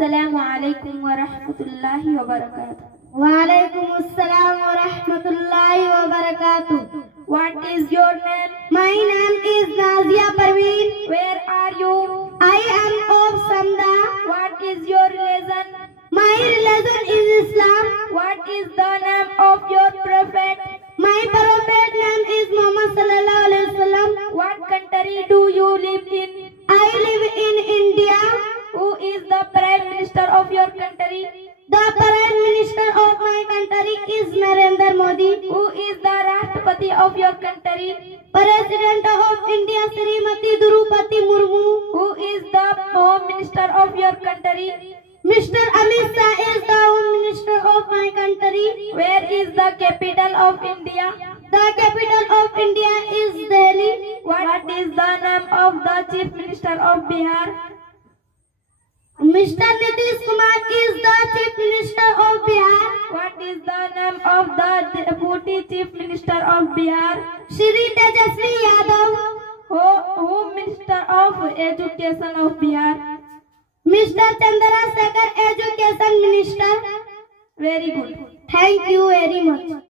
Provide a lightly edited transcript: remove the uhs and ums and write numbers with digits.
अस्सलामुअलैकुम वरहमतुल्लाहि वबरकातुहू। वालेकुम अस्सलाम व रहमतुल्लाहि व बारकातुहू। What is your name? My name is Nazia Parveen. Where are you? I am of Samda. What is your religion? My religion is Islam. What is the name of your prophet? My prophet name is Muhammad sallallahu alaihi wasallam. What country do you live in? I live in India. Who is the Prime Minister of your country? The Prime Minister of my country is Narendra Modi. Who is the Rashtrapati of your country? President of India Srimati Draupadi Murmu. Who is the Home Minister of your country? Mr. Amit Shah is the Home Minister of my country. Where is the capital of India? The capital of India is Delhi. What is the name of the Chief Minister of Bihar? Mr. Nitish Kumar is the Chief Minister of Bihar. What is the name of the Deputy Chief Minister of Bihar? Shri Tejasvi Yadav. Home Minister of Education of Bihar? Mr. Chandrasekhar Education Minister. Very good. Thank you very much.